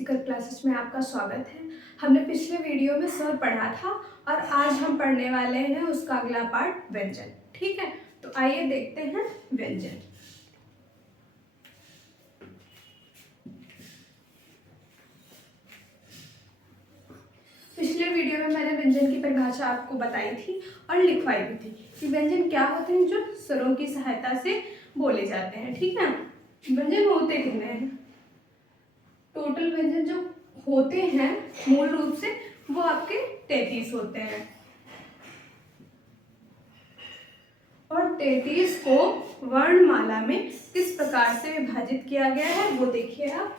शिखर classes में आपका स्वागत है। हमने पिछले वीडियो में स्वर पढ़ा था और आज हम पढ़ने वाले हैं उसका अगला पार्ट व्यंजन। ठीक है, तो आइए देखते हैं व्यंजन। पिछले वीडियो में मैंने व्यंजन की परिभाषा आपको बताई थी और लिखवाई भी थी कि व्यंजन क्या होते हैं जो स्वरों की सहायता से बोले जाते हैं। ठीक है, व्यंजन होते कितने हैं? टोटल व्यंजन जो होते हैं मूल रूप से वो आपके 33 होते हैं और 33 को वर्णमाला में किस प्रकार से विभाजित किया गया है वो देखिए आप।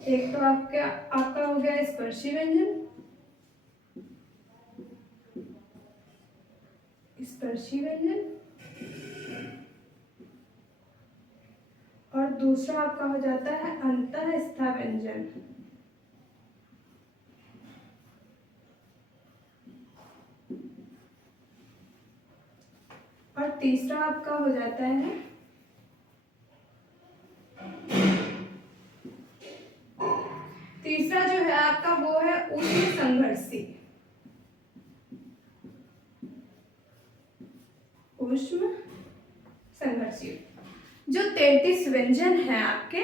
एक तो आपका हो गया स्पर्शी व्यंजन, स्पर्शी व्यंजन, और दूसरा आपका हो जाता है अंतःस्था व्यंजन, और तीसरा आपका हो जाता है तीसरा जो है आपका वो है ऊष्म संघर्षी, ऊष्म संघर्षी। जो 33 व्यंजन हैं आपके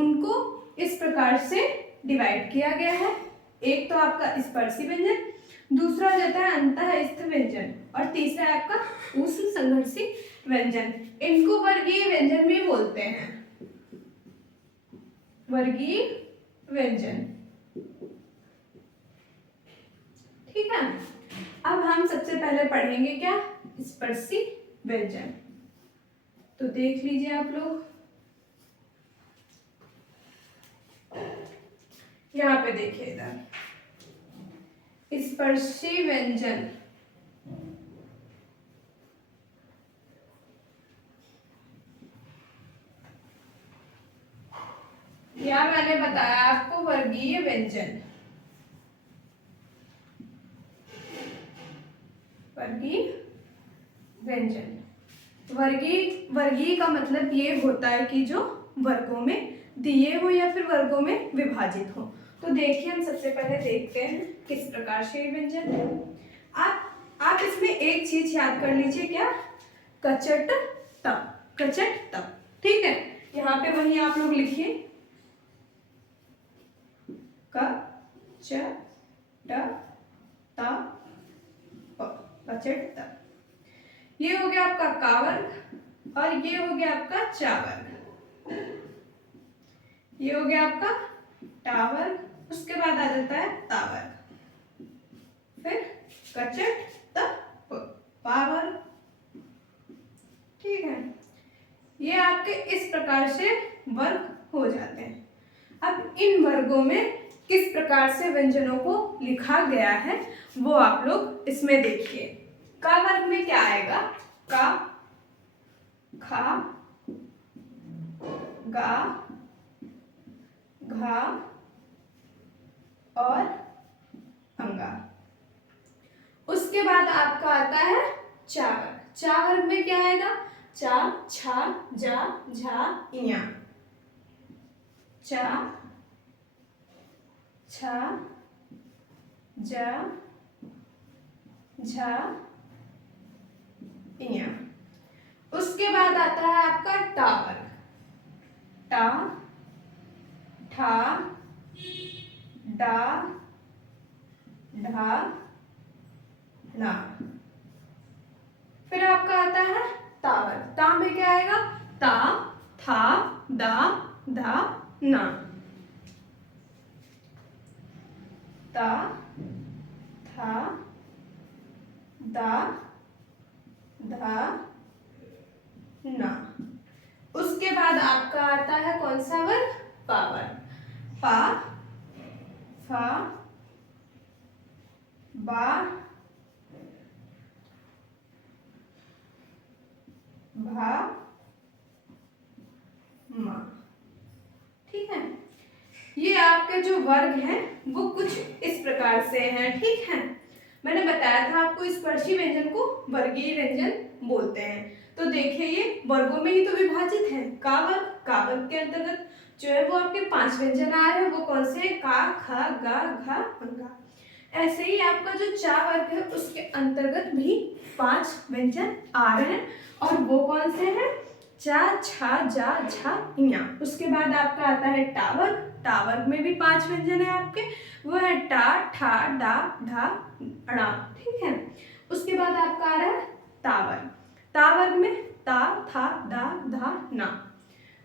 उनको इस प्रकार से डिवाइड किया गया है। एक तो आपका स्पर्शी व्यंजन, दूसरा हो जाता है अंतःस्थ व्यंजन और तीसरा है आपका ऊष्म संघर्षी व्यंजन। इनको वर्गीय व्यंजन भी बोलते हैं, वर्गीय व्यंजन। ठीक है, अब हम सबसे पहले पढ़ेंगे क्या? स्पर्शी व्यंजन। तो देख लीजिए आप लोग, यहाँ पे देखिए इधर स्पर्शी व्यंजन। या मैंने बताया आपको वर्गीय व्यंजन, वर्गीय व्यंजन। वर्गीय का मतलब ये होता है कि जो वर्गों में दिए हो या फिर वर्गों में विभाजित हो। तो देखिए हम सबसे पहले देखते हैं किस प्रकार से व्यंजन है। आप इसमें एक चीज याद कर लीजिए, क्या? कचट त, कचट त। ठीक है, यहाँ पे वही आप लोग लिखिए क च ट त प, कचट त। ये हो गया आपका का वर्ग और ये हो गया आपका चा वर्ग, ये हो गया आपका टा वर्ग, उसके बाद आ जाता है ता वर्ग, फिर कचट त पा वर्ग। ठीक है, ये आपके इस प्रकार से वर्ग हो जाते हैं। अब इन वर्गों में किस प्रकार से व्यंजनों को लिखा गया है वो आप लोग इसमें देखिए। का वर्ग में क्या आएगा? का, खा, गा, घा और अंगा। उसके बाद आपका आता है चा वर्ग। चा वर्ग में क्या आएगा? चा, छा, जा, झा, इया। चा, छा, जा, झा, इया। उसके बाद आता है आपका टा वर्ग। टा, ठा, डा, ढा, ना। फिर आपका आता है ता वर्ग। ता में क्या आएगा? ता, था, दा, धा, ना। ता, था, दा, धा, ना। उसके बाद आपका आता है कौन सा वर्ग? पा वर्ग। पा, फा, बा, भा, मा। ठीक है, ये आपके जो वर्ग हैं वो कुछ इस प्रकार से हैं। ठीक है, मैंने बताया था आपको स्पर्शी व्यंजन को वर्गीय व्यंजन बोलते हैं। तो देखिए ये वर्गों में ही तो विभाजित है। का वर्ग के अंतर्गत जो है वो आपके 5 व्यंजन आ रहे हैं। वो कौन से? का, ख, ग, घ, ङ। ऐसे ही आपका जो चा वर्ग है उसके अंतर्गत भी 5 व्यंजन आ रहे हैं, और वो कौन से हैं? चा, छा, जा, झा, ञा। उसके बाद आपका आता है टा वर्ग में भी 5 व्यंजन है आपके, वो है टा, ठा, डा, ढा, णा। ठीक है। उसके बाद आपका आ रहा है ता वर्ग में ता, था, दा, धा, ना।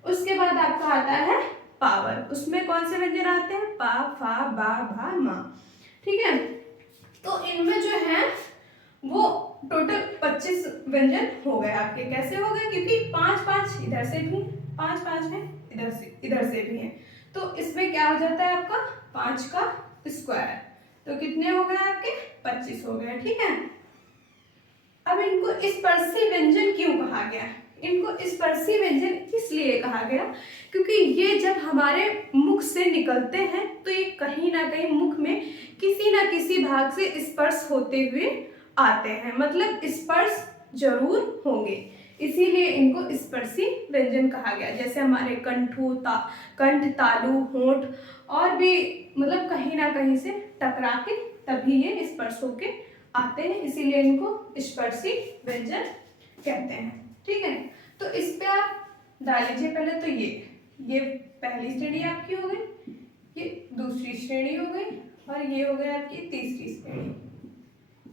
उसके बाद आपका आता है पा वर्ग, उसमें कौन से व्यंजन आते हैं? पा, फा, बा, भा, मा। ठीक है। तो इनमें जो है वो टोटल 25 व्यंजन हो गए आपके। कैसे हो गए? क्योंकि 5-5 इधर से भी, 5-5 है इधर से भी है, तो इसमें क्या हो जाता है आपका 5 का स्क्वायर। तो कितने हो गए आपके? 25 हो गए। ठीक है। अब इनको स्पर्शी व्यंजन क्यों कहा गया? इनको स्पर्शी व्यंजन इसलिए कहा गया क्योंकि ये जब हमारे मुख से निकलते हैं तो ये कहीं ना कहीं मुख में किसी ना किसी भाग से स्पर्श होते हुए आते हैं, मतलब स्पर्श जरूर होंगे, इसीलिए इनको स्पर्शी व्यंजन कहा गया। जैसे हमारे कंठ, तालु, होंठ और भी मतलब कहीं ना कहीं से टकरा के तभी ये स्पर्श होके आते हैं, इसीलिए इनको स्पर्शी व्यंजन कहते हैं। ठीक है। तो इस पे आप डाल लीजिए पहले। तो ये पहली श्रेणी आपकी हो गई, ये दूसरी श्रेणी हो गई, और ये हो गई आपकी तीसरी श्रेणी,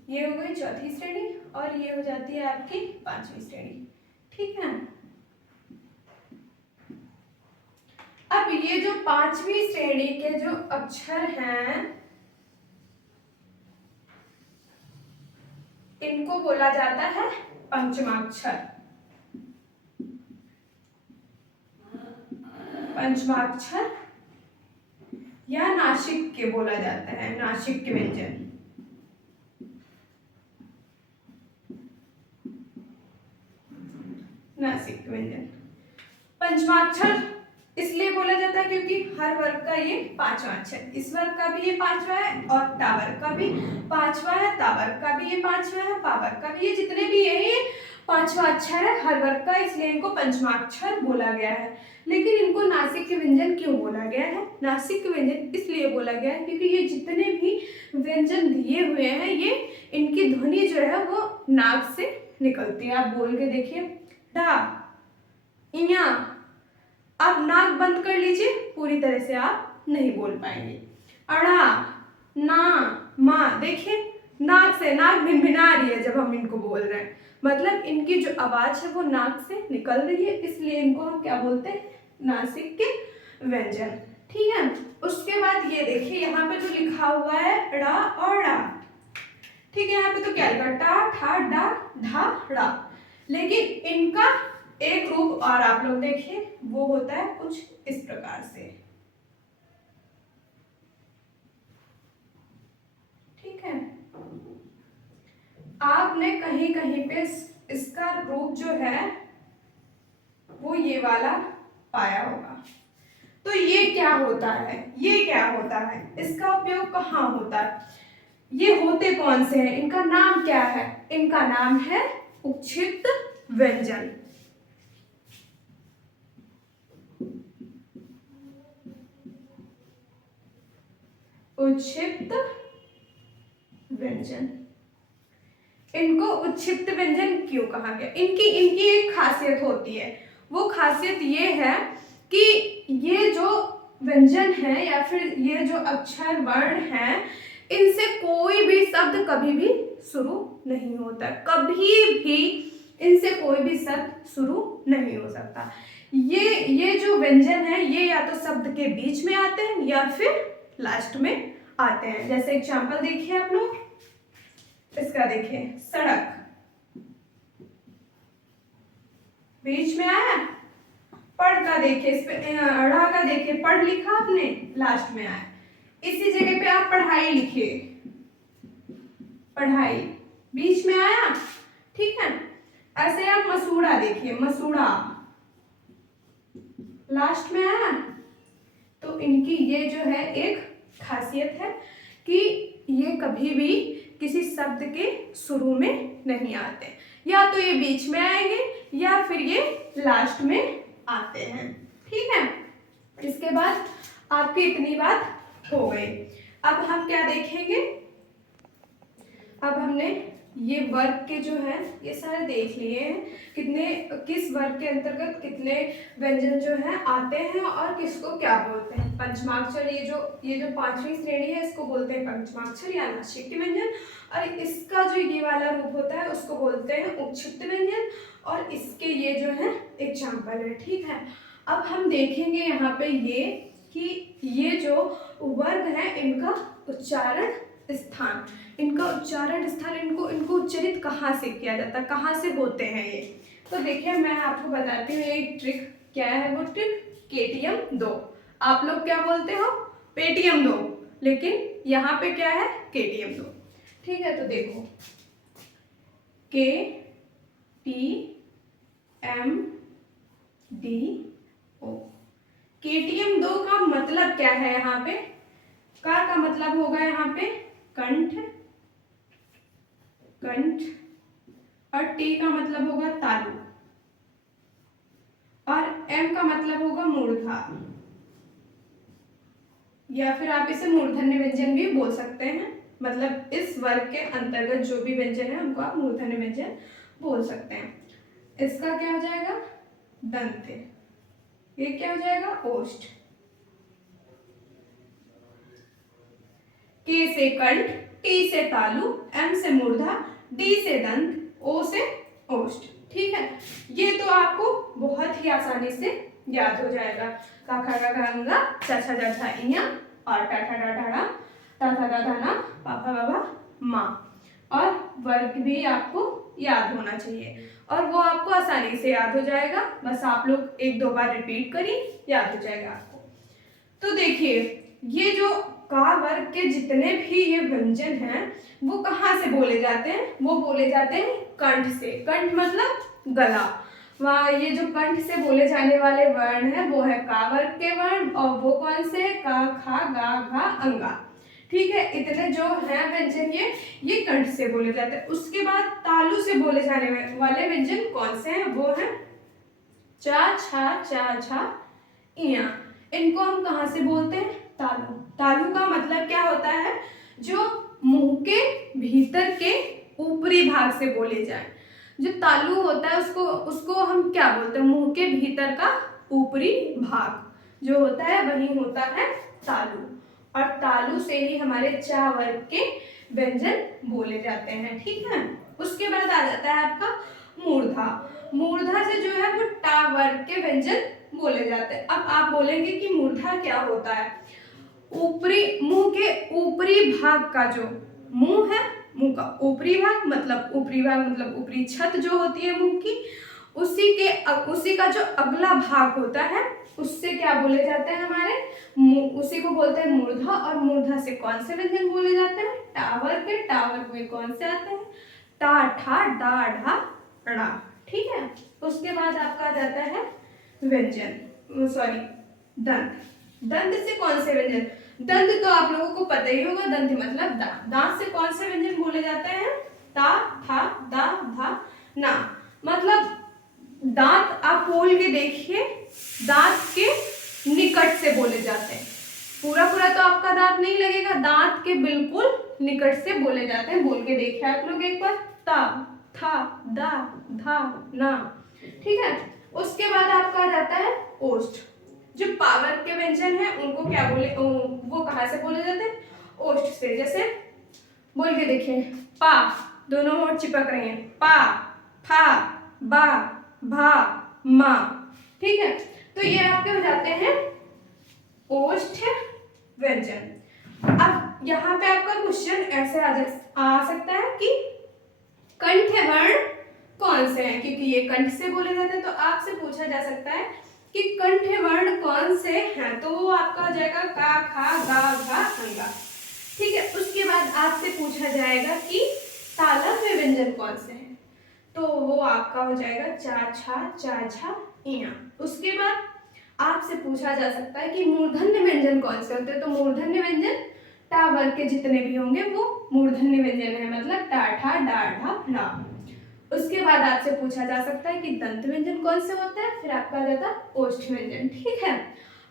ये हो गई चौथी श्रेणी, और ये हो जाती है आपकी 5वीं श्रेणी। ठीक है। अब ये जो 5वीं श्रेणी के जो अक्षर हैं इनको बोला जाता है पंचमाक्षर। पंचमाक्षर या नासिक के बोला जाता है, नासिक के व्यंजन। नासिक व्यंजन पंचमाक्षर इसलिए बोला जाता है क्योंकि हर वर्ग का ये 5वां अक्षर, इस वर्ग का भी ये 5वां है, और टा वर्ग का भी 5वां है, ता वर्ग का भी ये 5वां है, पा वर्ग का भी, ये जितने भी ये 5वां अक्षर है हर वर्ग का, इसलिए इनको पंचमाक्षर बोला गया है। लेकिन इनको नासिक के व्यंजन क्यों बोला गया है? नासिक के व्यंजन इसलिए बोला गया है क्योंकि ये जितने भी व्यंजन दिए हुए हैं ये इनकी ध्वनि जो है वो नाक से निकलती है। आप बोल के देखिए, डा, इया। आप नाक बंद कर लीजिए, पूरी तरह से आप नहीं बोल पाएंगे। अड़ा, ना, मा, देखिए नाक से, नाक भिनभिना रही है जब हम इनको बोल रहे हैं, मतलब इनकी जो आवाज है वो नाक से निकल रही है, इसलिए इनको हम क्या बोलते हैं? नासिक के व्यंजन। ठीक है। उसके बाद ये देखिए यहाँ पे जो लिखा हुआ है ड़ा और ड़ा, ठीक है, यहाँ पे तो क्या लिखा? टा, ठा, डा, ढा, ड़ा। लेकिन इनका एक रूप और आप लोग देखिए, वो होता है कुछ इस प्रकार से। ठीक है। आपने कहीं कहीं पे इसका रूप जो है वो ये वाला पाया होगा। तो ये क्या होता है? ये क्या होता है? इसका उपयोग कहाँ होता है? ये होते कौन से हैं? इनका नाम क्या है? इनका नाम है उक्षिप्त व्यंजन। उक्षिप्त व्यंजन। इनको उक्षिप्त व्यंजन क्यों कहा गया? इनकी एक खासियत होती है, वो खासियत ये है कि ये जो व्यंजन है या फिर ये जो अक्षर वर्ण है इनसे कोई भी शब्द कभी भी शुरू नहीं होता, कभी भी इनसे कोई भी शब्द शुरू नहीं हो सकता। ये जो व्यंजन है ये या तो शब्द के बीच में आते हैं या फिर लास्ट में आते हैं। जैसे एग्जांपल देखिए आप लोग, इसका देखिए, सड़क बीच में आया, पढ़ का देखिए, इस पे अड़ा का देखिए, पढ़ लिखा आपने, लास्ट में आया। इसी जगह पे आप पढ़ाई लिखिए, पढ़ाई बीच में आया। ठीक है। ऐसे आप मसूड़ा देखिए, मसूड़ा लास्ट में आया। तो इनकी ये जो है एक खासियत है कि ये कभी भी किसी शब्द के शुरू में नहीं आते। या तो ये बीच में आएंगे या फिर ये लास्ट में आते हैं। ठीक है, इसके बाद आपकी इतनी बात हो गई। अब हम क्या देखेंगे, अब हमने ये वर्ग के जो है ये सारे देख लिए हैं, कितने किस वर्ग के अंतर्गत कितने व्यंजन जो है आते हैं और किसको क्या बोलते हैं। पंचमाक्षर, ये जो पांचवी श्रेणी है इसको बोलते हैं पंचमाक्षर या नासिक के व्यंजन, और इसका जो ये वाला रूप होता है उसको बोलते हैं उपक्षिप्त व्यंजन, और इसके ये जो है एग्जाम्पल है। ठीक है, अब हम देखेंगे यहाँ पे ये कि ये जो वर्ग है इनका उच्चारण स्थान, इनको उच्चारित कहाँ से किया जाता है, कहाँ से होते हैं ये। तो देखिए मैं आपको बताती हूँ एक ट्रिक। क्या है वो ट्रिक? केटीएम 2। आप लोग क्या बोलते हो? पेटीएम 2, लेकिन यहाँ पे क्या है? केटीएम 2। ठीक है, तो देखो KTMDO। केटीएम 2 का मतलब क्या है? यहाँ पे का मतलब होगा यहाँ पे कंठ, और टी का मतलब होगा तालु, और एम का मतलब होगा मूर्धा, या फिर आप इसे मूर्धन्य व्यंजन भी बोल सकते हैं। मतलब इस वर्ग के अंतर्गत जो भी व्यंजन है उनको आप मूर्धन्य व्यंजन बोल सकते हैं। इसका क्या हो जाएगा? दंत। ये क्या हो जाएगा? ओष्ठ। के से कंठ, टी से तालु, एम से मूर्धा, डी से दंत, ओ से ओष्ठ। ठीक है, ये तो आपको बहुत ही आसानी से याद हो जाएगा। का खा गा घा अंगा, चा छा जा छा इया, और टा ठा डा ढा ता था दा धा ना, पा फा बा भा मा। और वर्ग भी आपको याद होना चाहिए, और वो आपको आसानी से याद हो जाएगा। बस आप लोग एक दो बार रिपीट करिए, याद हो जाएगा आपको। तो देखिए ये जो का वर्ग के जितने भी ये व्यंजन हैं वो कहाँ से बोले जाते हैं? वो बोले जाते हैं कंठ से। कंठ मतलब गला। वहाँ ये जो कंठ से बोले जाने वाले वर्ण है वो है का वर्ग के वर्ण, और वो कौन से? का, खा, गा, घा, अंगा। ठीक है, इतने जो है व्यंजन ये कंठ से बोले जाते हैं। उसके बाद तालु से बोले जाने वाले व्यंजन कौन से हैं? वो है चा, छा, चा, छा, इया। इनको हम कहाँ से बोलते हैं? तालु। तालु का मतलब क्या होता है? जो मुंह के भीतर के ऊपरी भाग से बोले जाए। जो तालु होता है उसको हम क्या बोलते हैं? मुंह के भीतर का ऊपरी भाग जो होता है वही होता है तालु, और तालु से ही हमारे चा वर्ग के व्यंजन बोले जाते हैं। ठीक है, उसके बाद आ जाता है आपका मूर्धा। मूर्धा से जो है वो टा वर्ग के व्यंजन बोले जाते हैं। अब आप बोलेंगे कि मूर्धा क्या होता है? ऊपरी, मुंह के ऊपरी भाग का जो मुंह है, मुंह का ऊपरी भाग मतलब ऊपरी छत जो होती है मुंह की, उसी का जो अगला भाग होता है उससे क्या बोले जाते हैं हमारे? उसी को बोलते हैं मूर्धा। और मूर्धा से कौन से व्यंजन बोले जाते हैं? टावर के। टावर में कौन से आते हैं? टा, ठा, डा, ढा, ड़ा। ठीक है, उसके बाद आपका आ जाता है व्यंजन, सॉरी दंत। दंत से कौन से व्यंजन? दंत तो आप लोगों को पता ही होगा, दंत मतलब दांत। दांत से कौन से व्यंजन बोले जाते हैं? ता, था, दा, धा, ना। मतलब दांत आप बोल के देखिए, दांत के निकट से बोले जाते हैं। पूरा तो आपका दांत नहीं लगेगा, दांत के बिल्कुल निकट से बोले जाते हैं। बोल के देखिए आप लोग एक बार, ता, था, दा, धा, ना। ठीक है, उसके बाद आपका आ जाता है ओष्ठ। जो पावर के व्यंजन है उनको क्या बोले, वो कहाँ से बोले जाते हैं? ओष्ठ से। जैसे बोल के देखिए, पा, दोनों ओर चिपक रहे हैं, पा, फा, बा, भा, मा। ठीक है, तो ये आपके हो जाते हैं ओष्ठ व्यंजन। अब यहाँ पे आपका क्वेश्चन ऐसे आ सकता है कि कंठ वर्ण कौन से हैं? क्योंकि ये कंठ से बोले जाते हैं, तो आपसे पूछा जा सकता है कि कंठ वर्ण कौन से हैं? तो वो आपका हो जाएगा का, खा, गा, घा, अंगा। ठीक है, उसके बाद आपसे पूछा जाएगा कि तालव्य व्यंजन कौन से हैं? तो वो आपका हो जाएगा चा, छा, चा, छा, इया। उसके बाद आपसे पूछा जा सकता है कि मूर्धन्य व्यंजन कौन से होते हैं? तो मूर्धन्य व्यंजन टा वर्ग के जितने भी होंगे वो मूर्धन्य व्यंजन है, मतलब टा, ठा, डा, ढा, ला। उसके बाद आपसे पूछा जा सकता है कि दंत व्यंजन कौन से होते हैं, फिर आपका आ जाता है ओष्ठ व्यंजन। ठीक है,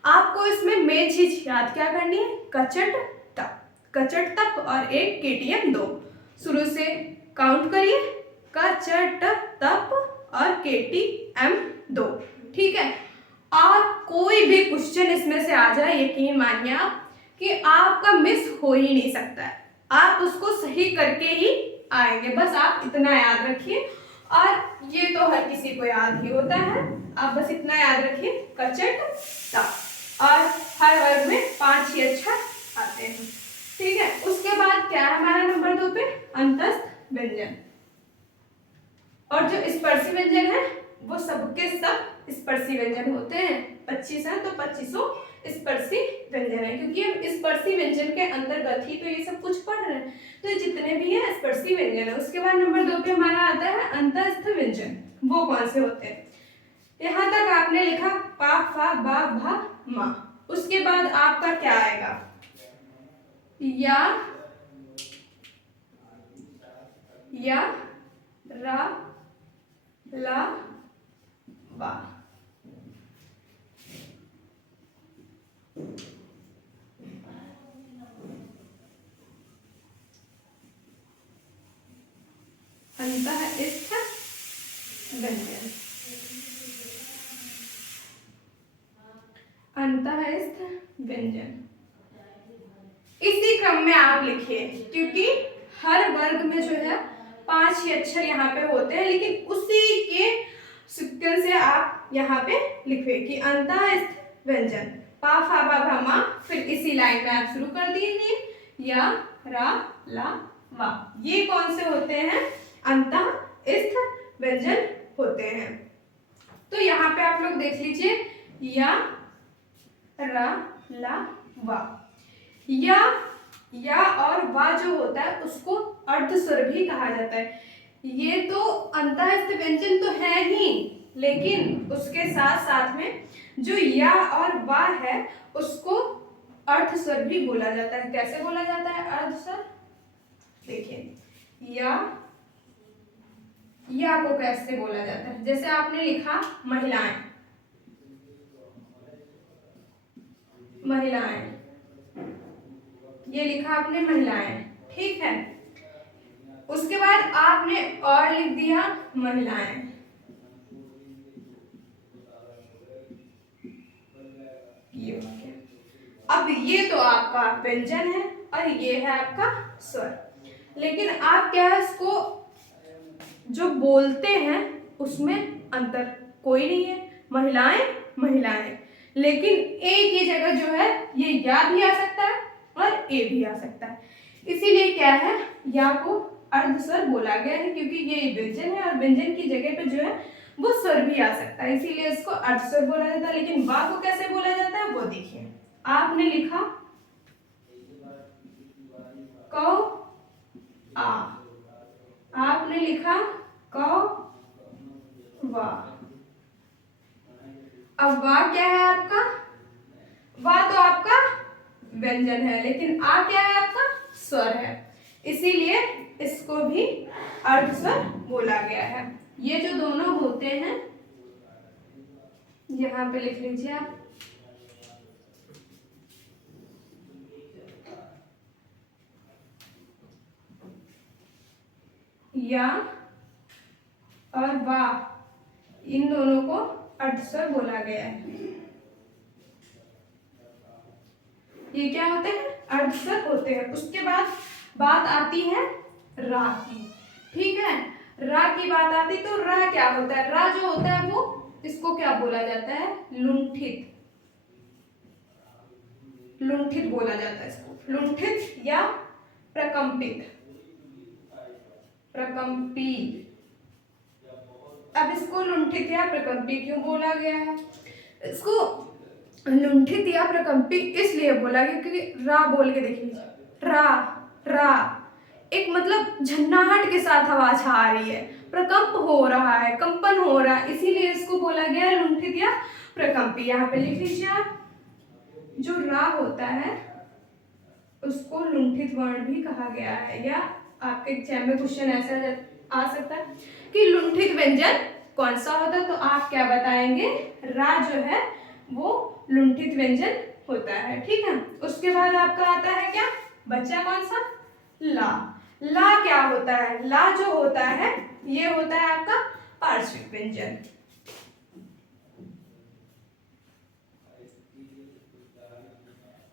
आपको इसमें मेन चीज याद क्या करनी है, कचट तप, कचट तप और एक केटीएम 2। शुरू से काउंट करिए, कचट तप और केटीएम 2। ठीक है, आप कोई भी क्वेश्चन इसमें से आ जाए, यकीन मानिए आप कि आपका मिस हो ही नहीं सकता है, आप उसको सही करके ही आएंगे, बस आप इतना याद रखिए। और ये तो हर किसी को याद ही होता है, आप बस इतना याद रखिए, कचट तप, और हर वर्ग में 5 ही अक्षर आते हैं। ठीक है, उसके बाद क्या है हमारा नंबर 2 पे, अंतस्थ व्यंजन। और जो स्पर्शी व्यंजन है वो सबके सब स्पर्शी व्यंजन होते हैं। 25 है तो 25 स्पर्शी व्यंजन है, क्योंकि हम स्पर्शी व्यंजन के अंतर्गत ही तो ये सब कुछ पढ़ रहे हैं, तो ये जितने भी हैं स्पर्शी व्यंजन है। उसके बाद नंबर 2 पे हमारा आता है अंतस्थ व्यंजन। वो कौन से होते हैं, यहाँ तक आपने लिखा पा फा बा भा मा, उसके बाद आपका क्या आएगा, या रा ला वा। अंतःस्थ व्यंजन, अंतःस्थ व्यंजन इसी क्रम में आप लिखिए, क्योंकि हर वर्ग में जो है 5 ही अक्षर यहाँ पे होते हैं, लेकिन उसी के सीक्वेंस से आप यहाँ पे लिखिए कि अंतःस्थ व्यंजन पा फा बा भा मा, फिर इसी लाइन में आप शुरू कर दीजिए, या रा ला वा। ये कौन से होते हैं, अंतःस्थ व्यंजन होते हैं। तो यहाँ पे आप लोग देख लीजिए, या रा ला वा। या और वा जो होता है उसको अर्धस्वर भी कहा जाता है। ये तो अंतःस्थ व्यंजन तो है ही, लेकिन उसके साथ साथ में जो या और वा है उसको अर्धस्वर भी बोला जाता है। कैसे बोला जाता है अर्धस्वर, देखिए, या को कैसे बोला जाता है, जैसे आपने लिखा महिलाएं, महिलाएं, ये लिखा आपने महिलाएं, ठीक है। उसके बाद आपने और लिख दिया महिलाएं, ये हो गया। अब ये तो आपका व्यंजन है और ये है आपका स्वर, लेकिन आप क्या है इसको जो बोलते हैं उसमें अंतर कोई नहीं है, महिलाएं महिलाएं, लेकिन एक ही जगह जो है ये या भी आ सकता है और ए भी आ सकता है, इसीलिए क्या है या को अर्धस्वर बोला गया है, क्योंकि ये व्यंजन है और व्यंजन की जगह पे जो है वो स्वर भी आ सकता है, इसीलिए इसको अर्धस्वर बोला जाता है। लेकिन बा को कैसे बोला जाता है वो देखिए, आपने लिखा कौ आ, आपने लिखा कौ वा। अब वा क्या है आपका, वा तो आपका व्यंजन है, लेकिन आ क्या है आपका स्वर है, इसीलिए इसको भी अर्धस्वर बोला गया है। ये जो दोनों होते हैं यहाँ पे लिख लीजिए आप, या और वा, इन दोनों को अर्धस्वर बोला गया है। ये क्या होते हैं, अर्धस्वर होते हैं। उसके बाद बात आती है रा की, ठीक है, रा की बात आती, तो रा क्या होता है, रा जो होता है वो इसको क्या बोला जाता है, लुंठित, लुंठित बोला जाता है इसको, लुंठित या प्रकंपित, प्रकंपी। अब इसको लुंठित या प्रकंपी क्यों बोला गया है, इसको लुंठित या प्रकंपी इसलिए बोला गया क्योंकि रा बोल के देख लीजिए, रा रा एक मतलब झन्नाहट के साथ आवाज आ रही है, प्रकंप हो रहा है, कंपन हो रहा है, इसीलिए इसको बोला गया है लुंठित या प्रकंपी। यहाँ पे लिख लीजिए आप, जो रा होता है उसको लुंठित वर्ण भी कहा गया है, या आपके एग्जाम में क्वेश्चन ऐसा आ सकता है कि लुंठित व्यंजन कौन सा होता है, तो आप क्या बताएंगे, रा जो है वो लुंठित व्यंजन होता है। ठीक है, उसके बाद आपका आता है क्या, बच्चा कौन सा, ला। ला क्या होता है, ला जो होता है ये होता है आपका पार्श्विक व्यंजन।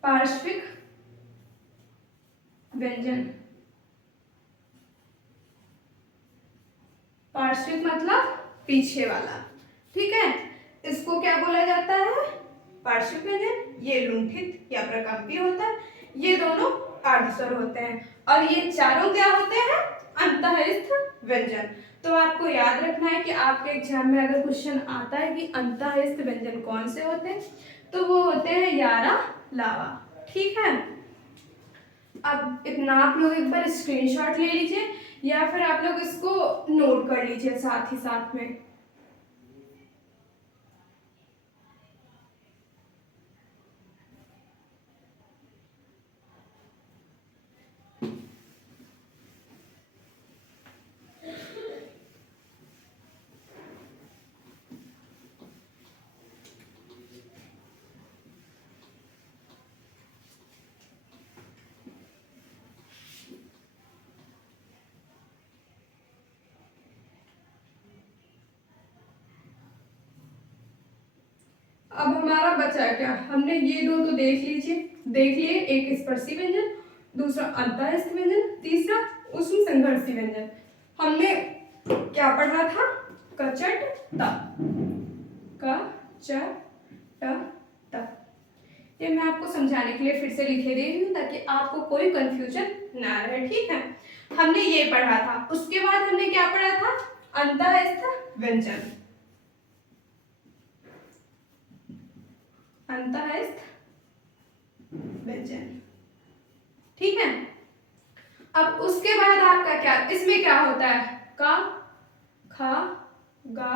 पार्श्विक व्यंजन, पार्श्विक मतलब पीछे वाला। ठीक है, इसको क्या बोला जाता है, पार्श्विक व्यंजन। ये लुंठित या प्रकंपी होता है, ये दोनों अर्धस्वर होते हैं, और ये चारों क्या होते हैं, अंतःस्थ व्यंजन। तो आपको याद रखना है कि आपके एग्जाम में अगर क्वेश्चन आता है कि अंतःस्थ व्यंजन कौन से होते हैं, तो वो होते हैं यारा, लावा। ठीक है, अब इतना आप लोग एक बार स्क्रीनशॉट ले लीजिए या फिर आप लोग इसको नोट कर लीजिए साथ ही साथ में। अब हमारा बचा क्या, हमने ये दो तो देख लिए, एक स्पर्शी व्यंजन, दूसरा अंतःस्थ व्यंजन, तीसरा उष्ण संघर्षी व्यंजन। हमने क्या पढ़ा था, कचट त, क च ट त। ये मैं आपको समझाने के लिए फिर से लिखे दे रही हूँ ताकि आपको कोई कंफ्यूजन ना रहे। ठीक है, हमने ये पढ़ा था, उसके बाद हमने क्या पढ़ा था, अंतःस्थ व्यंजन, अंतःस्थ व्यंजन। ठीक है, अब उसके बाद आपका क्या, इसमें क्या होता है, का, खा, गा,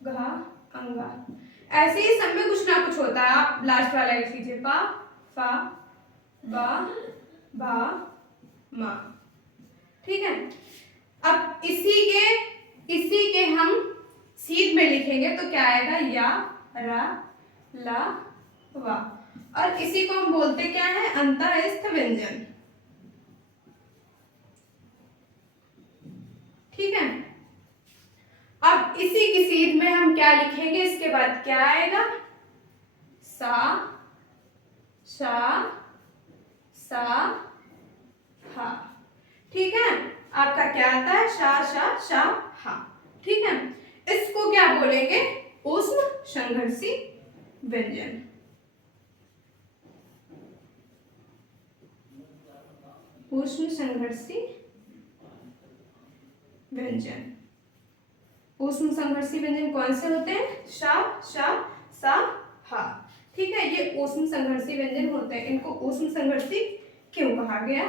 घा, अंगा। ऐसे ही सब में कुछ ना कुछ होता है, आप लास्ट वाला लिख लीजिए, पा, फा, बा, भा, मा। ठीक है, अब इसी के हम सीध में लिखेंगे तो क्या आएगा, या, रा, ला, वा, और इसी को हम बोलते क्या है, अंतःस्थ व्यंजन। ठीक है, अब इसी की सीध में हम क्या लिखेंगे, इसके बाद क्या आएगा, सा, शा, सा, हा। ठीक है, आपका क्या आता है, शा, शा, शा, हा। ठीक है, इसको क्या बोलेंगे, उष्ण संघर्षी व्यंजन। उष्ण संघर्षी व्यंजन, उष्ण संघर्षी व्यंजन कौन से होते हैं, शा, शा, सा, हा। ठीक है, ये उष्ण संघर्षी व्यंजन होते हैं, इनको उष्ण संघर्षी क्यों कहा गया,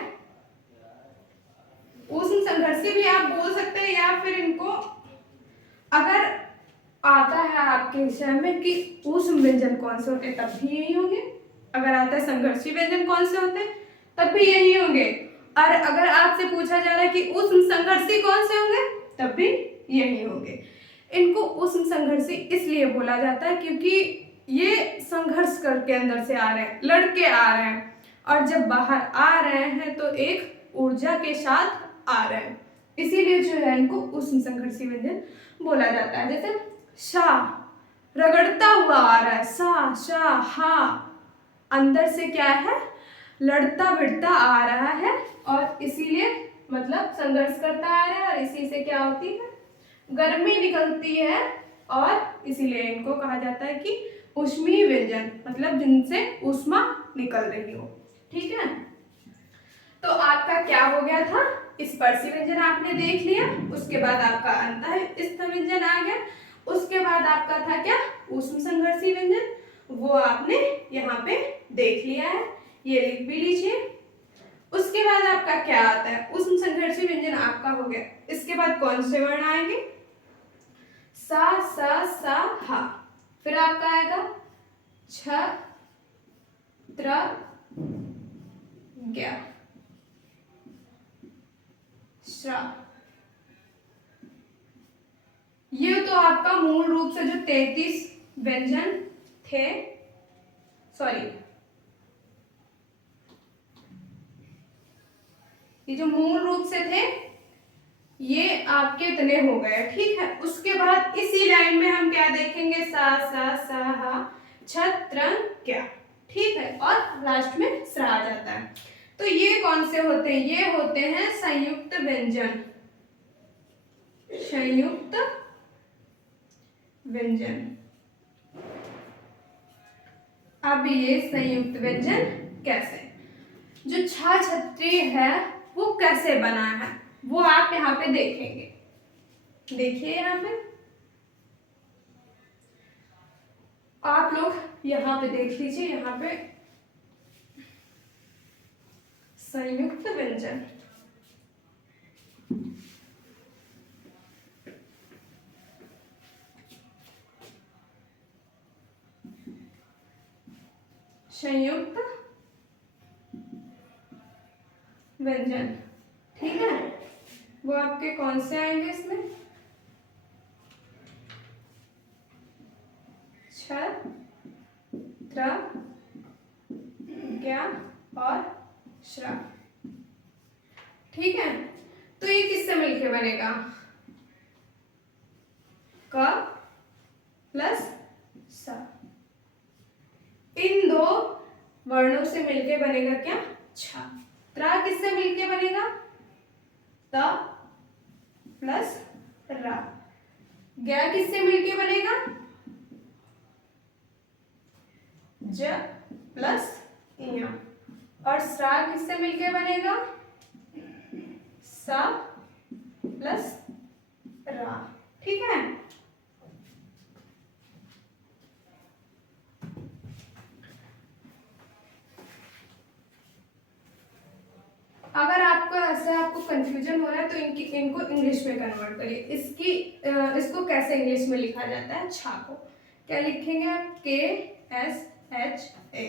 उष्ण संघर्षी भी आप बोल सकते हैं, या फिर इनको अगर आता है आपके एग्जाम में कि उष्ण व्यंजन कौन से होते हैं तब भी यही होंगे, अगर आता है संघर्षी व्यंजन कौन से होते हैं तब भी यही होंगे, और अगर आपसे पूछा जा रहा है कि उष्ण संघर्षी कौन से होंगे तब भी यही होंगे। इनको उष्ण संघर्षी इसलिए बोला जाता है क्योंकि ये संघर्ष करके अंदर से आ रहे हैं, लड़के आ रहे हैं, और जब बाहर आ रहे हैं तो एक ऊर्जा के साथ आ रहे हैं, इसीलिए जो है इनको उष्ण संघर्षी व्यंजन बोला जाता है। जैसे शा, रगड़ता हुआ आ रहा है, सा, शा, हा, अंदर से क्या है, लड़ता भिड़ता आ रहा है, और इसीलिए मतलब संघर्ष करता आ रहा है, और इसी से क्या होती है, गर्मी निकलती है, और इसीलिए इनको कहा जाता है कि ऊष्मीय व्यंजन, मतलब जिनसे ऊष्मा निकल रही हो। ठीक है, तो आपका क्या हो गया था, स्पर्शी व्यंजन आपने देख लिया, उसके बाद आपका अंतःस्थ व्यंजन आ गया, उसके बाद आपका था क्या, ऊष्म संघर्षी व्यंजन, वो आपने यहाँ पे देख लिया है, ये लिख भी लीजिए। उसके बाद आपका क्या आता है, ऊष्म संघर्षी व्यंजन आपका हो गया, इसके बाद कौन से वर्ण आएंगे, सा, सा, हा, फिर आपका आएगा छ, त्र, ज्ञ, श्रा, मूल रूप से जो 33 व्यंजन थे, सॉरी, ये जो मूल रूप से थे ये आपके इतने हो गए, ठीक है। उसके बाद इसी लाइन में हम क्या देखेंगे, सा सा सा हा छत्र क्या, ठीक है, और लास्ट में स्रा आ जाता है। तो ये कौन से होते हैं, ये होते हैं संयुक्त व्यंजन, संयुक्त व्यंजन। अब ये संयुक्त व्यंजन कैसे, जो छा छत्री है वो कैसे बना है वो आप यहाँ पे देखेंगे। देखिए यहाँ पे आप लोग यहाँ पे देख लीजिए, यहाँ पे संयुक्त व्यंजन, संयुक्त व्यंजन, ठीक है। वो आपके कौन से आएंगे इसमें, छ, त्र, ज्ञ और श्रा, ठीक है। तो ये किससे मिलके बनेगा, क प्लस स, इन दो वर्णों से मिलके बनेगा क्या, छ। त्रा किससे मिलके बनेगा, त प्लस रा। ज्ञ किससे मिलके बनेगा, ज प्लस इया। और स्रा किससे मिलके बनेगा, सा प्लस रा, ठीक है। अगर आपको ऐसा आपको कंफ्यूजन हो रहा है तो इनको इंग्लिश में कन्वर्ट करिए। इसको कैसे इंग्लिश में लिखा जाता है, छा को क्या लिखेंगे आप, के एस एच ए,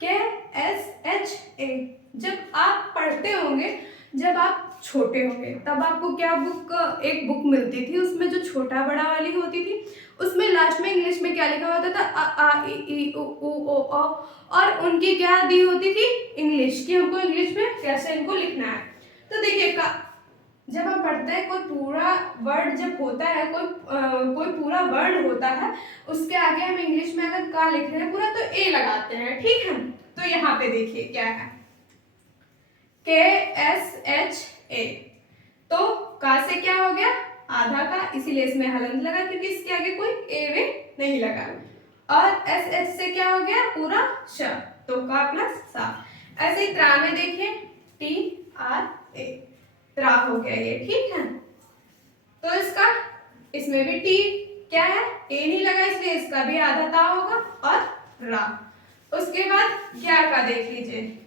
के एस एच ए। जब आप पढ़ते होंगे, जब आप छोटे होंगे तब आपको क्या एक बुक मिलती थी, उसमें जो छोटा बड़ा वाली होती थी उसमें लास्ट में इंग्लिश में क्या लिखा होता था, अ आ ई उ ओ अ, और उनकी क्या दी होती थी, इंग्लिश की, हमको इंग्लिश में कैसे इनको लिखना है। तो देखिए जब हम पढ़ते हैं कोई पूरा वर्ड जब होता है, कोई पूरा वर्ड होता है, उसके आगे हम इंग्लिश में अगर का लिख रहे हैं पूरा तो ए लगाते हैं, ठीक है। तो यहाँ पे देखिए क्या है, के एस एच ए, तो का से क्या हो गया, आधा का, इसीलिए इसमें हलंत लगा क्योंकि इसके आगे कोई ए वे नहीं लगा। और एस एच से क्या हो गया, पूरा श, तो का प्लस सा। ऐसे ही त्रा में देखिए, टी आर ए, त्रा हो गया ये, ठीक है। तो इसमें भी टी क्या है, ए नहीं लगा इसलिए इसका भी आधा ता होगा, और रा। उसके बाद क्या का देख लीजिए,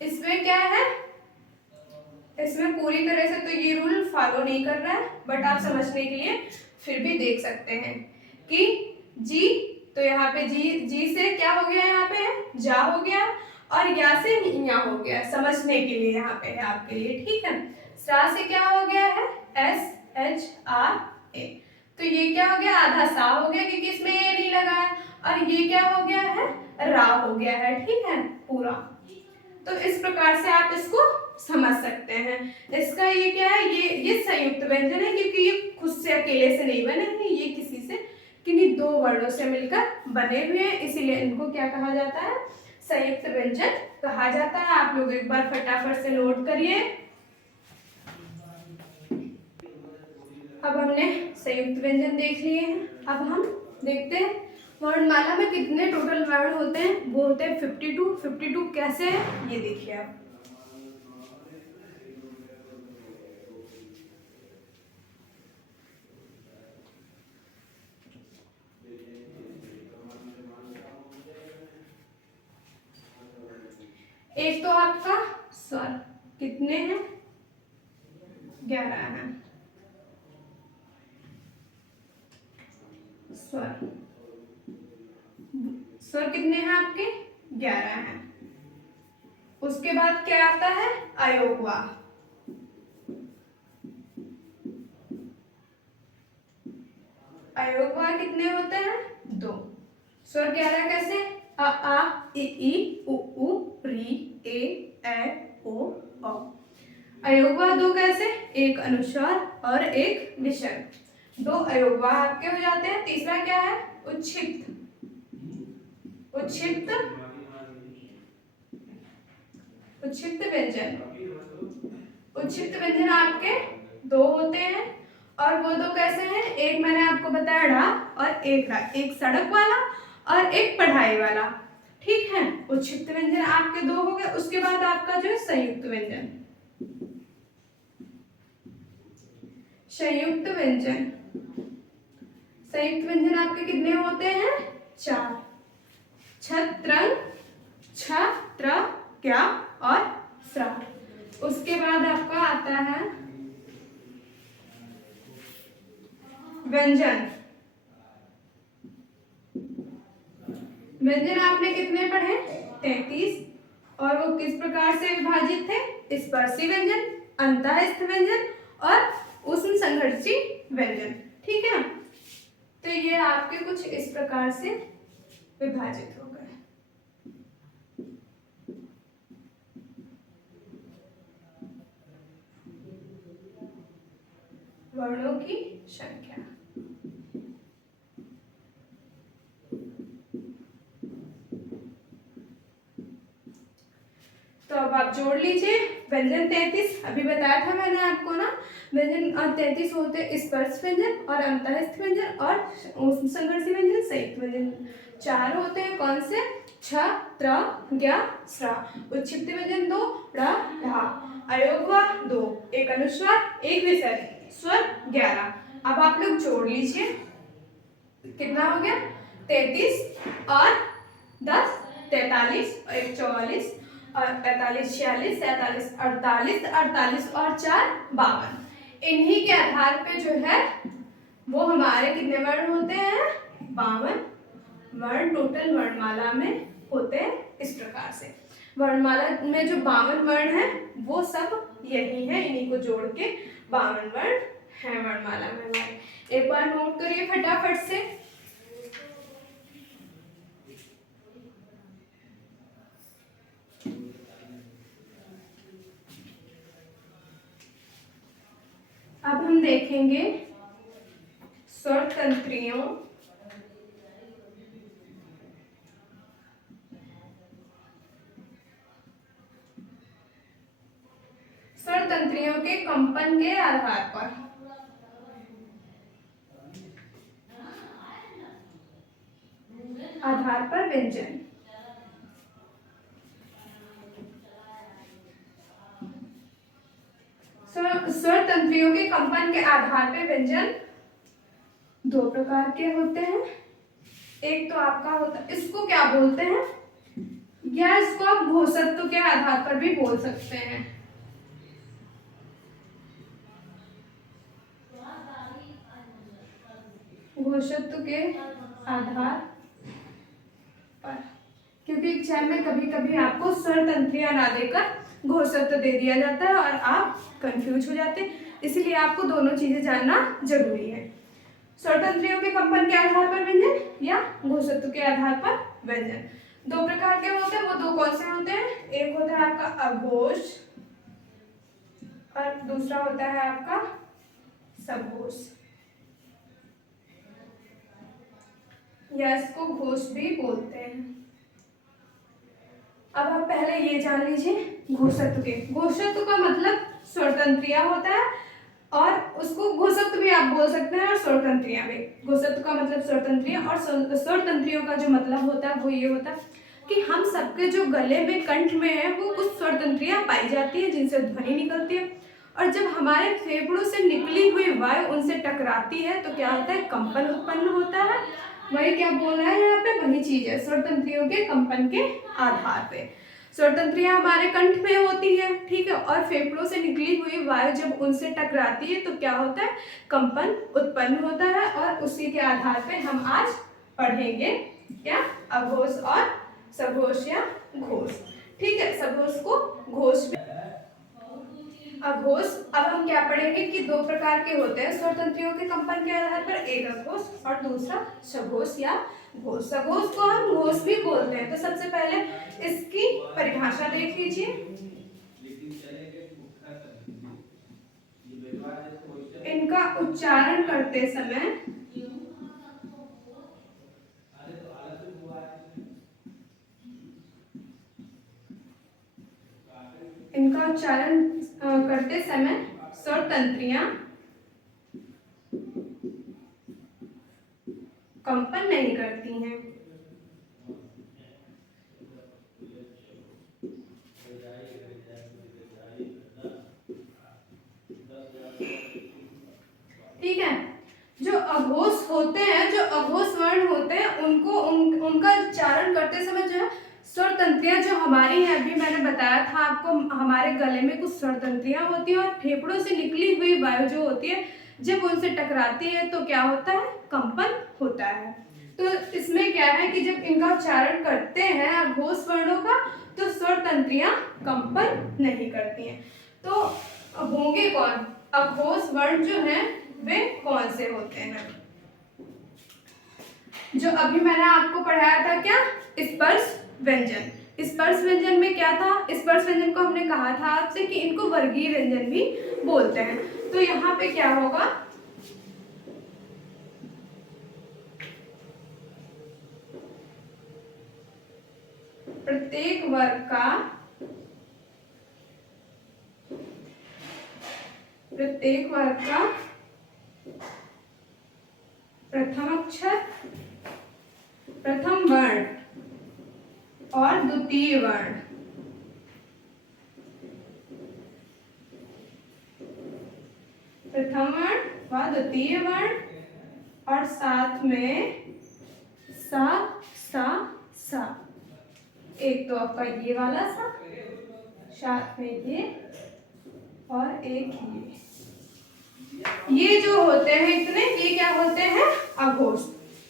इसमें क्या है, इसमें पूरी तरह से तो ये रूल फॉलो नहीं कर रहा है, बट आप समझने के लिए फिर भी देख सकते हैं कि जी, तो यहाँ पे जी से क्या हो गया, यहाँ पे जा हो गया, और या से या हो गया, समझने के लिए यहाँ पे है आपके लिए, ठीक है। सा से क्या हो गया है, एस एच आर ए, तो ये क्या हो गया, आधा सा हो गया क्योंकि इसमें ए नहीं लगा है, और ये क्या हो गया है, रा हो गया है, ठीक है, पूरा। तो इस प्रकार से आप इसको समझ सकते हैं। इसका ये क्या है, ये संयुक्त व्यंजन है क्योंकि ये खुद से अकेले से नहीं बने हैं, ये किसी से किन्हीं दो वर्णों से मिलकर बने हुए हैं, इसीलिए इनको क्या कहा जाता है, संयुक्त व्यंजन कहा जाता है। आप लोग एक बार फटाफट से नोट करिए। अब हमने संयुक्त व्यंजन देख लिए हैं, अब हम देखते हैं वर्णमाला में कितने टोटल वर्ण होते हैं, वो होते हैं 52। 52 कैसे है ये देखिए आप, एक तो आपका स्वर कितने हैं, 11 है, स्वर स्वर कितने हैं आपके, 11 हैं। उसके बाद क्या आता है, अयोगवा, अयोगवा कितने होते हैं? 2। स्वर 11 कैसे? अ आ इ ई उ ऊ री ए ओ औ। अयोगवा 2 कैसे? एक अनुस्वार और एक विसर्ग। 2 अयोगवा आपके हो जाते हैं। तीसरा क्या है? उच्छिप्त। उच्छिप्त उच्छिप्त व्यंजन। उच्छिप्त व्यंजन आपके 2 होते हैं और वो 2 कैसे हैं? एक मैंने आपको बताया ढा और एक रा, एक सड़क वाला और एक पढ़ाई वाला। ठीक है, उच्छिप्त व्यंजन आपके 2 हो गए। उसके बाद आपका जो है संयुक्त व्यंजन। संयुक्त व्यंजन, संयुक्त व्यंजन आपके कितने होते हैं? 4। छत्रंग, छ, त्र, क्या और स्रा। उसके बाद आपका आता है व्यंजन। व्यंजन आपने कितने पढ़े? 33। और वो किस प्रकार से विभाजित थे? स्पर्शी व्यंजन, अंतःस्थ व्यंजन और उष्ण संघर्षी व्यंजन। ठीक है, तो ये आपके कुछ इस प्रकार से विभाजित हो गए। वर्णों की संख्या। तो अब आप जोड़ लीजिए। व्यंजन 33 अभी बताया था मैंने आपको ना, व्यंजन 33 होते स्पर्श व्यंजन और अंतःस्थ व्यंजन और संघर्षी व्यंजन, संयुक्त व्यंजन 4 होते हैं। कौन से? छ, त्र, ज्ञ, स्रा। उच्छिप्त व्यंजन 2, ढ़, ढा। अयोगवा 2, एक अनुस्वार एक विसर्ग, स्वर 11। अब आप लोग जोड़ लीजिए, कितना हो गया? 33 और 10 43 और 1 44 और 45 46 47 48 48 और 4 52। इन्हीं के आधार पे जो है वो हमारे कितने वर्ण होते हैं? 52 वर्ण टोटल वर्णमाला में होते हैं। इस प्रकार से वर्णमाला में जो 52 वर्ण है वो सब यही है, इन्हीं को जोड़ के 52 वर्ण है वर्णमाला में हमारे। एक बार नोट करिए फटाफट से। अब हम देखेंगे स्वर तंत्रियों के कंपन के आधार पर व्यंजन। स्वर तंत्रियों के कंपन के आधार पर व्यंजन 2 प्रकार के होते हैं। एक तो आपका होता, इसको क्या बोलते हैं, या इसको आप घोषत्व के आधार पर भी बोल सकते हैं। घोषत्व के आधार पर, क्योंकि एग्जाम में कभी कभी आपको स्वर तंत्रियां ना देकर घोषत्व दे दिया जाता है और आप कंफ्यूज हो जाते हैं, इसलिए आपको दोनों चीजें जानना जरूरी है। स्वर तंत्रियों के कंपन के आधार पर व्यंजन या घोषत्व के आधार पर व्यंजन 2 प्रकार के होते हैं। वो 2 कौन से होते हैं? एक होता है आपका अघोष और दूसरा होता है आपका सघोष, या इसको घोष भी बोलते हैं। अब आप पहले ये जान लीजिए घोषत्व के। घोषत्व का मतलब स्वरतंत्रिया होता है और उसको घोषत्व भी आप बोल सकते हैं और स्वरतंत्रिया भी। घोषत्व का मतलब स्वरतंत्रिया और स्वरतंत्रियों का जो मतलब होता है वो ये होता है कि हम सबके जो गले में कंठ में है वो कुछ स्वरतंत्रियां पाई जाती है जिनसे ध्वनि निकलती है, और जब हमारे फेफड़ों से निकली हुई वायु उनसे टकराती है तो क्या होता है? कंपन उत्पन्न होता है। वही क्या बोल रहा है यहाँ पे, वही चीज है स्वरतंत्रियों के कंपन के आधार पे। स्वरतंत्रियां हमारे कंठ में होती है, ठीक है, और फेफड़ों से निकली हुई वायु जब उनसे टकराती है तो क्या होता है? कंपन उत्पन्न होता है, और उसी के आधार पे हम आज पढ़ेंगे क्या? अघोष और सघोष या घोष। ठीक है, सघोष को घोष अघोष। अब हम क्या पढ़ेंगे कि दो प्रकार के होते हैं स्वर तंत्रियों के कंपन के आधार पर, एक अघोष और दूसरा सघोष या घोष। सघोष को हम घोष भी बोलते हैं। तो सबसे पहले इसकी परिभाषा देख लीजिए। इनका उच्चारण करते समय करते समय स्वर तंत्रियां कंपन नहीं करती हैं। ठीक है। जो अघोष होते हैं, जो अघोष वर्ण होते हैं, उनका उच्चारण करते समय जो है स्वर तंत्रियां जो हमारी हैं, अभी मैंने बताया था आपको, हमारे गले में कुछ स्वर तंत्रियां होती हैं और फेफड़ों से निकली हुई वायु जो होती है जब उनसे टकराती है तो क्या होता है, कंपन होता है। तो इसमें क्या है कि जब इनका उच्चारण करते हैं अघोष वर्णों का तो स्वर तंत्रियां कंपन नहीं करती हैं। तो होंगे कौन अघोष वर्ण जो हैं वे कौन से होते हैं? जो अभी मैंने आपको पढ़ाया था क्या, स्पर्श व्यंजन। स्पर्श व्यंजन में क्या था, स्पर्श व्यंजन को हमने कहा था आपसे कि इनको वर्गीय व्यंजन भी बोलते हैं। तो यहाँ पे क्या होगा, प्रत्येक वर्ग का प्रथम अक्षर, प्रथम वर्ण और द्वितीय वर्ण, प्रथम वर्ण व द्वितीय वर्ण और साथ में सा सा सा। एक तो आपका ये वाला सा, साथ में ये और एक ये जो होते हैं इतने, ये क्या होते हैं, अघोष।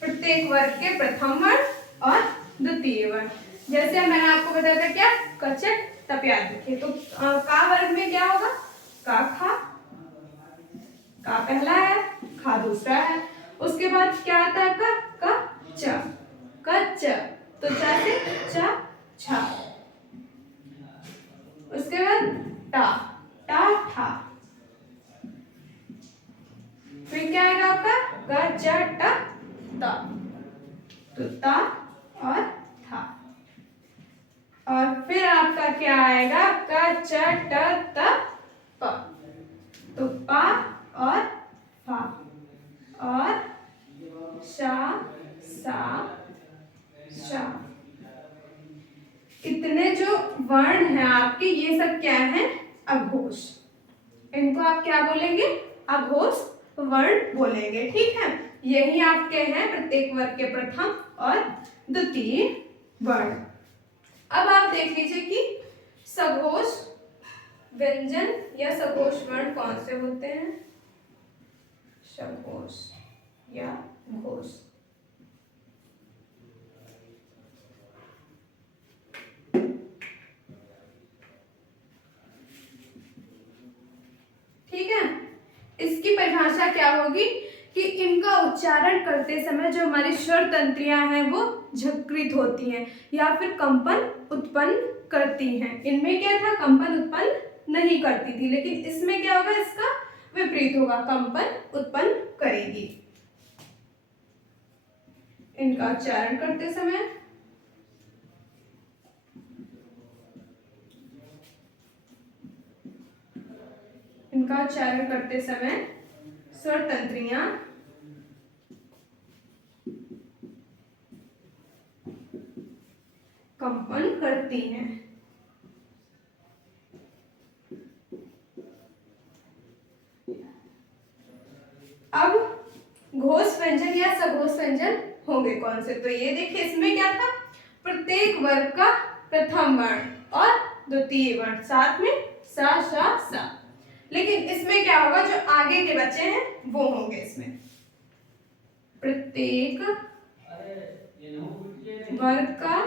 प्रत्येक वर्ग के प्रथम वर्ण और द्वितीय वर्ण। जैसे मैंने आपको बताया था क्या, कचट तप्याद लिखे। तो का वर्ग में क्या होगा, का खा, का पहला है, खा दूसरा है। उसके बाद क्या आता है, का च, कच्च, तो चा से चा छा। उसके बाद टा, टा ठा। फिर क्या आएगा आपका, क च ट ता, तो ता और था। और फिर आपका क्या आएगा, क च ट त प, तो पा और फा और शा सा शा। इतने जो वर्ण हैं आपके, ये सब क्या है, अघोष। इनको आप क्या बोलेंगे, अघोष वर्ण बोलेंगे। ठीक है, यही आपके हैं प्रत्येक वर्ग के प्रथम और द्वितीय वर्ण। अब आप देख लीजिए कि सघोष व्यंजन या सघोष वर्ण कौन से होते हैं, सघोष या घोष। ठीक है, इसकी परिभाषा क्या होगी कि इनका उच्चारण करते समय जो हमारी स्वर तंत्रियां हैं वो झकृत होती हैं या फिर कंपन उत्पन्न करती हैं। इनमें क्या था, कंपन उत्पन्न नहीं करती थी, लेकिन इसमें क्या होगा, इसका विपरीत होगा, कंपन उत्पन्न करेगी। इनका उच्चारण करते समय स्वर तंत्रियां कंपन करती हैं। अब घोष व्यंजन या सघोष व्यंजन होंगे कौन से, तो ये देखिए, इसमें क्या था, प्रत्येक वर्ग का प्रथम वर्ण और द्वितीय वर्ण, साथ में सा शा सा। लेकिन इसमें क्या होगा, जो आगे के बच्चे हैं वो होंगे इसमें, प्रत्येक वर्ग का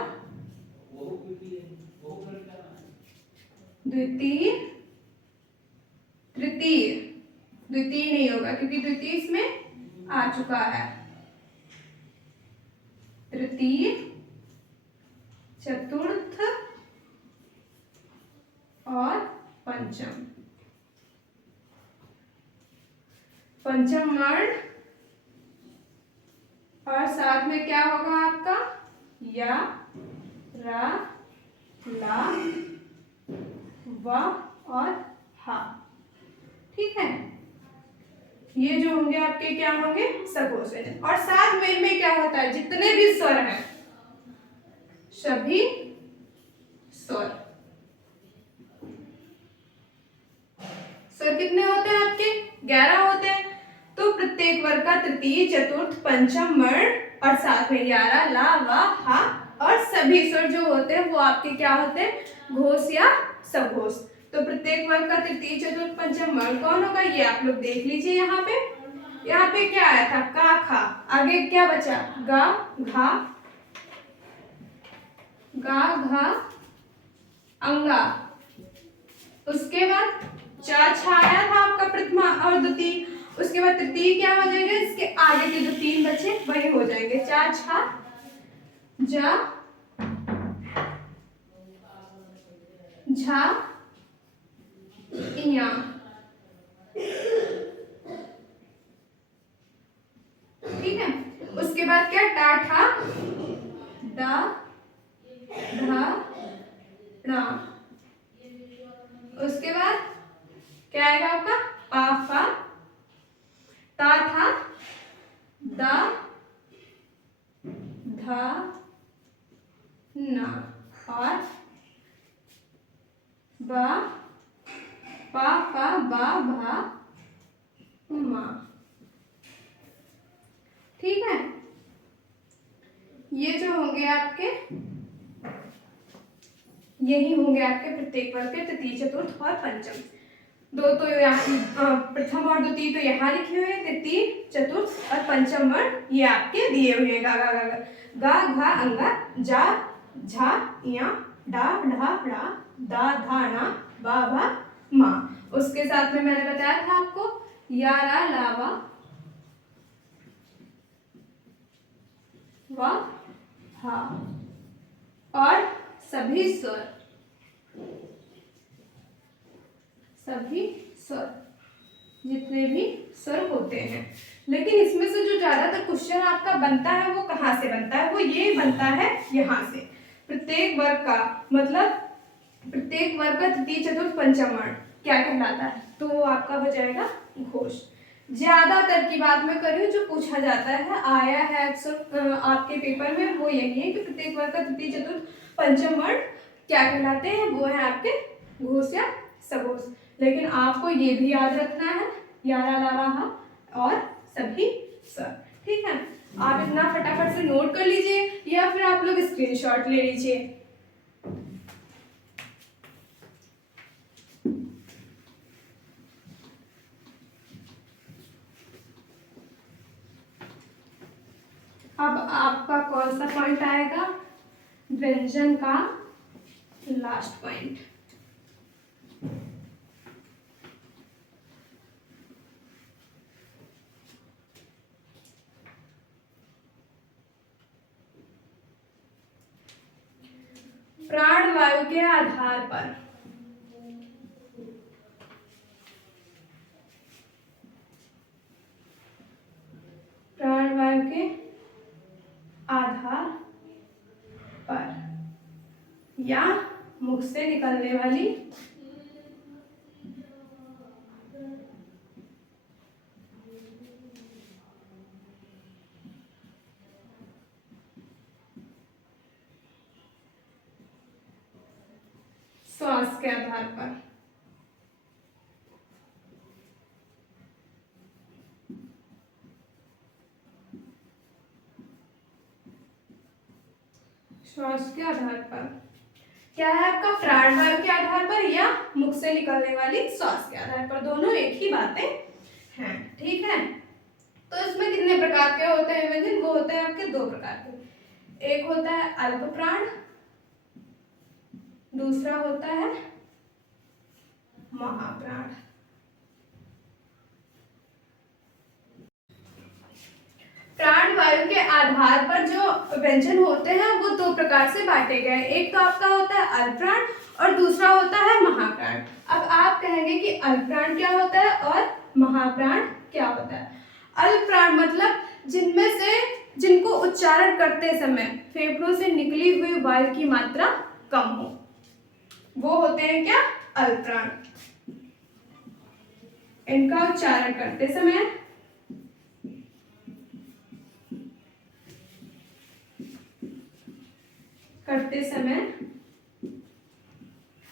द्वितीय द्वितीय नहीं होगा क्योंकि द्वितीय इसमें आ चुका है। तृतीय, चतुर्थ और पंचम। पंचम वर्ण और साथ में क्या होगा आपका या, रा, ला, वा और हा। ठीक है, ये जो होंगे आपके क्या होंगे सघोष व्यंजन। और साथ में इनमें क्या होता है, जितने भी स्वर हैं सभी स्वर, स्वर कितने होते हैं आपके 11 होते हैं। तो प्रत्येक वर्ग का तृतीय, चतुर्थ, पंचम वर्ण और साथ में यारा, ला, वा, हा और सभी स्वर जो होते हैं वो आपके क्या होते हैं घोष या सघोष। तो प्रत्येक वर्ग का तृतीय, चतुर्थ, पंचम वर्ण कौन होगा ये आप लोग देख लीजिए। यहाँ पे क्या आया था का, खा, आगे क्या बचा गा, घा, गा, घा, अंगा। उसके बाद चा, छा आया था आपका प्रथमा और द्वितीय। उसके बाद तृतीय क्या हो जाएगा, इसके आगे के जो 3 बचे वही हो जाएंगे, चा, छा, जा, झा, इया। ठीक है, उसके बाद क्या टा, ठा, डा, ढा, णा। उसके बाद क्या आएगा आपका पा, फा, ता, था, दा, धा, ना और बा, पा, फा, बा, भा, मा। ठीक है, ये जो होंगे आपके यही होंगे आपके प्रत्येक वर्ग के तृतीय, चतुर्थ और पंचम। दो तो यहाँ प्रथम और द्वितीय तो यहाँ लिखे हुए हैं, तृतीय, चतुर्थ और पंचम वर्ण ये आपके दिए हुए हैं। गा, गा, गा, गा, घा, अंगा, जा, झा, इया, डा, ढा, ड़ा, दा, धा, ना, बा, भा, मा। उसके साथ में मैंने बताया था आपको या, रा, ला, वा, हा और सभी स्वर, सभी स्वर जितने भी स्वर होते हैं। लेकिन इसमें से जो ज्यादातर क्वेश्चन आपका बनता है वो कहाँ से बनता है, वो ये बनता है यहाँ से। प्रत्येक वर्ग का मतलब प्रत्येक वर्ग का तृतीय, चतुर्थ, पंचम वर्ण क्या कहलाता है, तो वो आपका हो जाएगा घोष। ज्यादातर की बात मैं करूँ जो पूछा जाता है आया है अक्सर आपके पेपर में वो यही है कि प्रत्येक वर्ग का तृतीय, चतुर्थ, पंचम वर्ण क्या कहलाते हैं, वो है आपके घोष या सघोष। लेकिन आपको ये भी याद रखना है यारा, लावा, हा और सभी स्वर। ठीक है, आप इतना फटाफट से नोट कर लीजिए या फिर आप लोग स्क्रीनशॉट ले लीजिए। अब आपका कौन सा पॉइंट आएगा, व्यंजन का लास्ट पॉइंट। प्राणवायु के आधार पर प्राणवायु के आधार पर या मुख से निकलने वाली श्वास के आधार पर श्वास के आधार पर क्या है आपका प्राणवायु के आधार पर या मुख से निकलने वाली श्वास के आधार पर, दोनों एक ही बातें हैं। ठीक है, तो इसमें कितने प्रकार के होते हैं व्यंजन, वो होते हैं आपके 2 प्रकार के। एक होता है अल्प प्राण, दूसरा होता है महाप्राण। प्राणवायु के आधार पर जो व्यंजन होते हैं वो दो प्रकार से बांटे गए हैं। एक तो आपका होता है अल्पप्राण और दूसरा होता है महाप्राण। अब आप कहेंगे कि अल्पप्राण क्या होता है और महाप्राण क्या होता है। अल्पप्राण मतलब जिनमें से जिनको उच्चारण करते समय फेफड़ों से निकली हुई वायु की मात्रा कम हो, वो होते हैं क्या, अल्पप्राण। इनका उच्चारण करते समय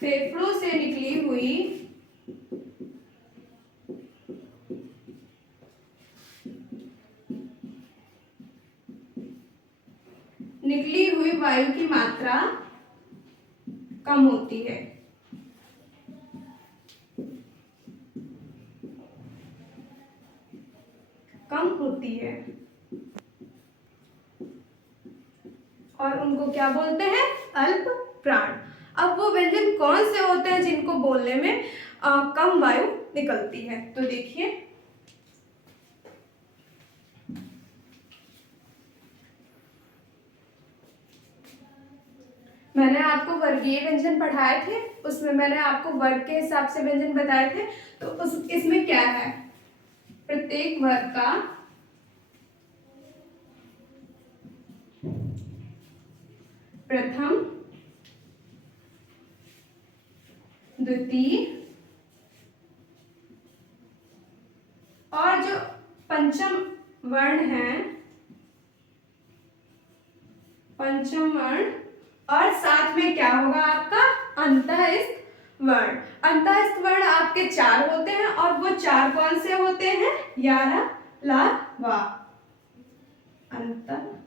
फेफड़ों से निकली हुई वायु की मात्रा कम होती है। कम होती है और उनको क्या बोलते हैं, अल्प प्राण। अब वो व्यंजन कौन से होते हैं जिनको बोलने में कम वायु निकलती है, तो देखिए मैंने आपको वर्गीय व्यंजन पढ़ाए थे, उसमें मैंने आपको वर्ग के हिसाब से व्यंजन बताए थे। तो इसमें क्या है, प्रत्येक वर्ग का प्रथम, द्वितीय और जो पंचम वर्ण है, पंचम वर्ण, और साथ में क्या होगा आपका अंतःस्थ वर्ण। अंतःस्थ वर्ण आपके 4 होते हैं और वो 4 कौन से होते हैं, यारा, ला, वा। अंतःस्थ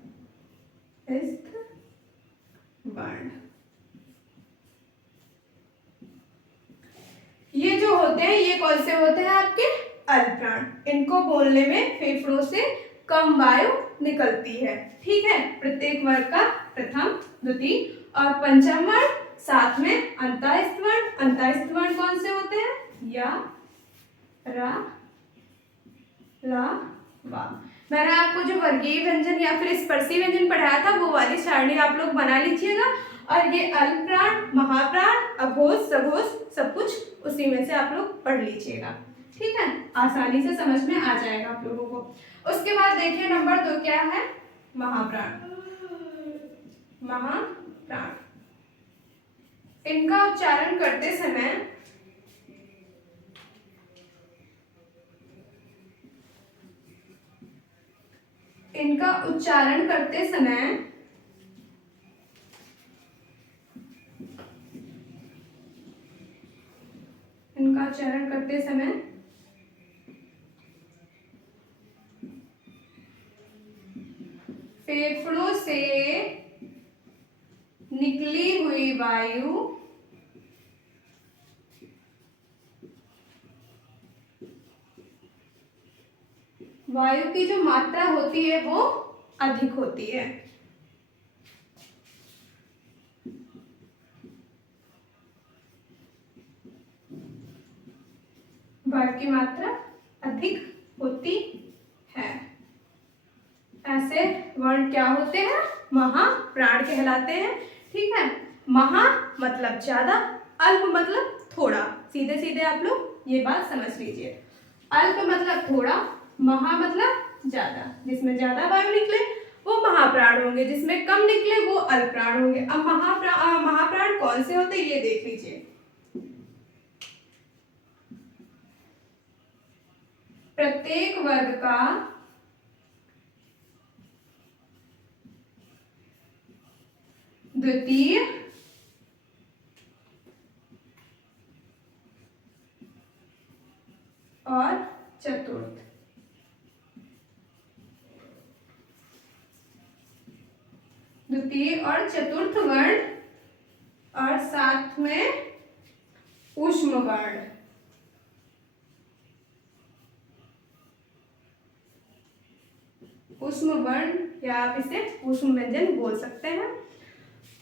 वर्ण ये जो होते हैं ये कौन से होते हैं आपके अल्पप्राण। इनको बोलने में फेफड़ों से कम वायु निकलती है। ठीक है, प्रत्येक वर्ग का प्रथम, द्वितीय और पंचम वर्ण, साथ में अंतःस्थ वर्ण। अंतःस्थ वर्ण कौन से होते हैं, या, रा, ला, वा। मैंने आपको जो वर्गीय व्यंजन या फिर स्पर्शी व्यंजन पढ़ाया था वो वाली सारणी आप लोग बना लीजिएगा। और ये अल्पप्राण, महाप्राण, अघोष, सघोष सब कुछ उसी में से आप लोग पढ़ लीजिएगा। ठीक है, आसानी से समझ में आ जाएगा आप लोगों को। उसके बाद देखिए नंबर 2 क्या है, महाप्राण। महाप्राण इनका उच्चारण करते समय इनका उच्चारण करते समय फेफड़ों से निकली हुई वायु की जो मात्रा होती है वो अधिक होती है। वायु की मात्रा अधिक होती है। ऐसे वर्ण क्या होते हैं, महाप्राण कहलाते हैं। ठीक है, महा मतलब ज्यादा, अल्प मतलब थोड़ा। सीधे सीधे आप लोग ये बात समझ लीजिए। अल्प मतलब थोड़ा, महा मतलब ज्यादा। जिसमें ज्यादा वायु निकले वो महाप्राण होंगे, जिसमें कम निकले वो अल्पप्राण होंगे। अब महाप्राण कौन से होते ये देख लीजिए। प्रत्येक वर्ग का द्वितीय और चतुर्थ। द्वितीय और चतुर्थ वर्ण और साथ में ऊष्म वर्ण। ऊष्म वर्ण या आप इसे ऊष्म व्यंजन बोल सकते हैं।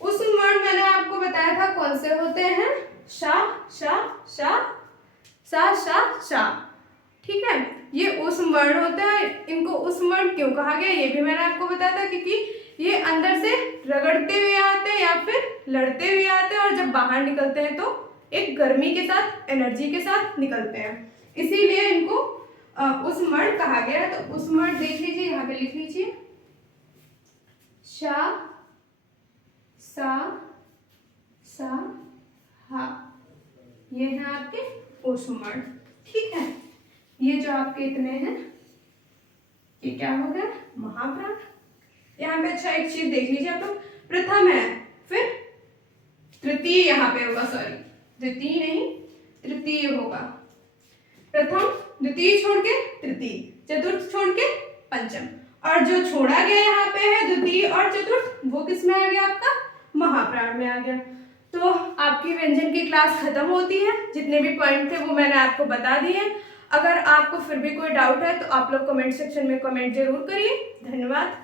ऊष्म वर्ण मैंने आपको बताया था कौन से होते हैं, शा, शा, शा, सा, शा, शा। ठीक है। ये उष्म वर्ण होता है, इनको उष्म वर्ण क्यों कहा गया ये भी मैंने आपको बताया था, क्योंकि ये अंदर से रगड़ते हुए आते हैं या फिर लड़ते हुए आते हैं, और जब बाहर निकलते हैं तो एक गर्मी के साथ, एनर्जी के साथ निकलते हैं, इसीलिए इनको उष्म वर्ण कहा गया है। तो उष्म वर्ण देख लीजिए, यहाँ पे लिख लीजिए, शा, सा, सा, हा, ये हैं आपके उष्म वर्ण। ठीक है, ये जो आपके इतने हैं ये क्या हो गया, महाप्राण। यहाँ पे अच्छा एक चीज देख लीजिए आप लोग, प्रथम है, फिर तृतीय यहाँ पे होगा, सॉरी द्वितीय नहीं तृतीय होगा, प्रथम द्वितीय छोड़ के तृतीय, चतुर्थ छोड़ के पंचम, और जो छोड़ा गया यहाँ पे है द्वितीय और चतुर्थ, वो किस में आ गया आपका, महाप्राण में आ गया। तो आपकी व्यंजन की क्लास खत्म होती है, जितने भी पॉइंट थे वो मैंने आपको बता दिए। अगर आपको फिर भी कोई डाउट है तो आप लोग कमेंट सेक्शन में कमेंट जरूर करिए। धन्यवाद।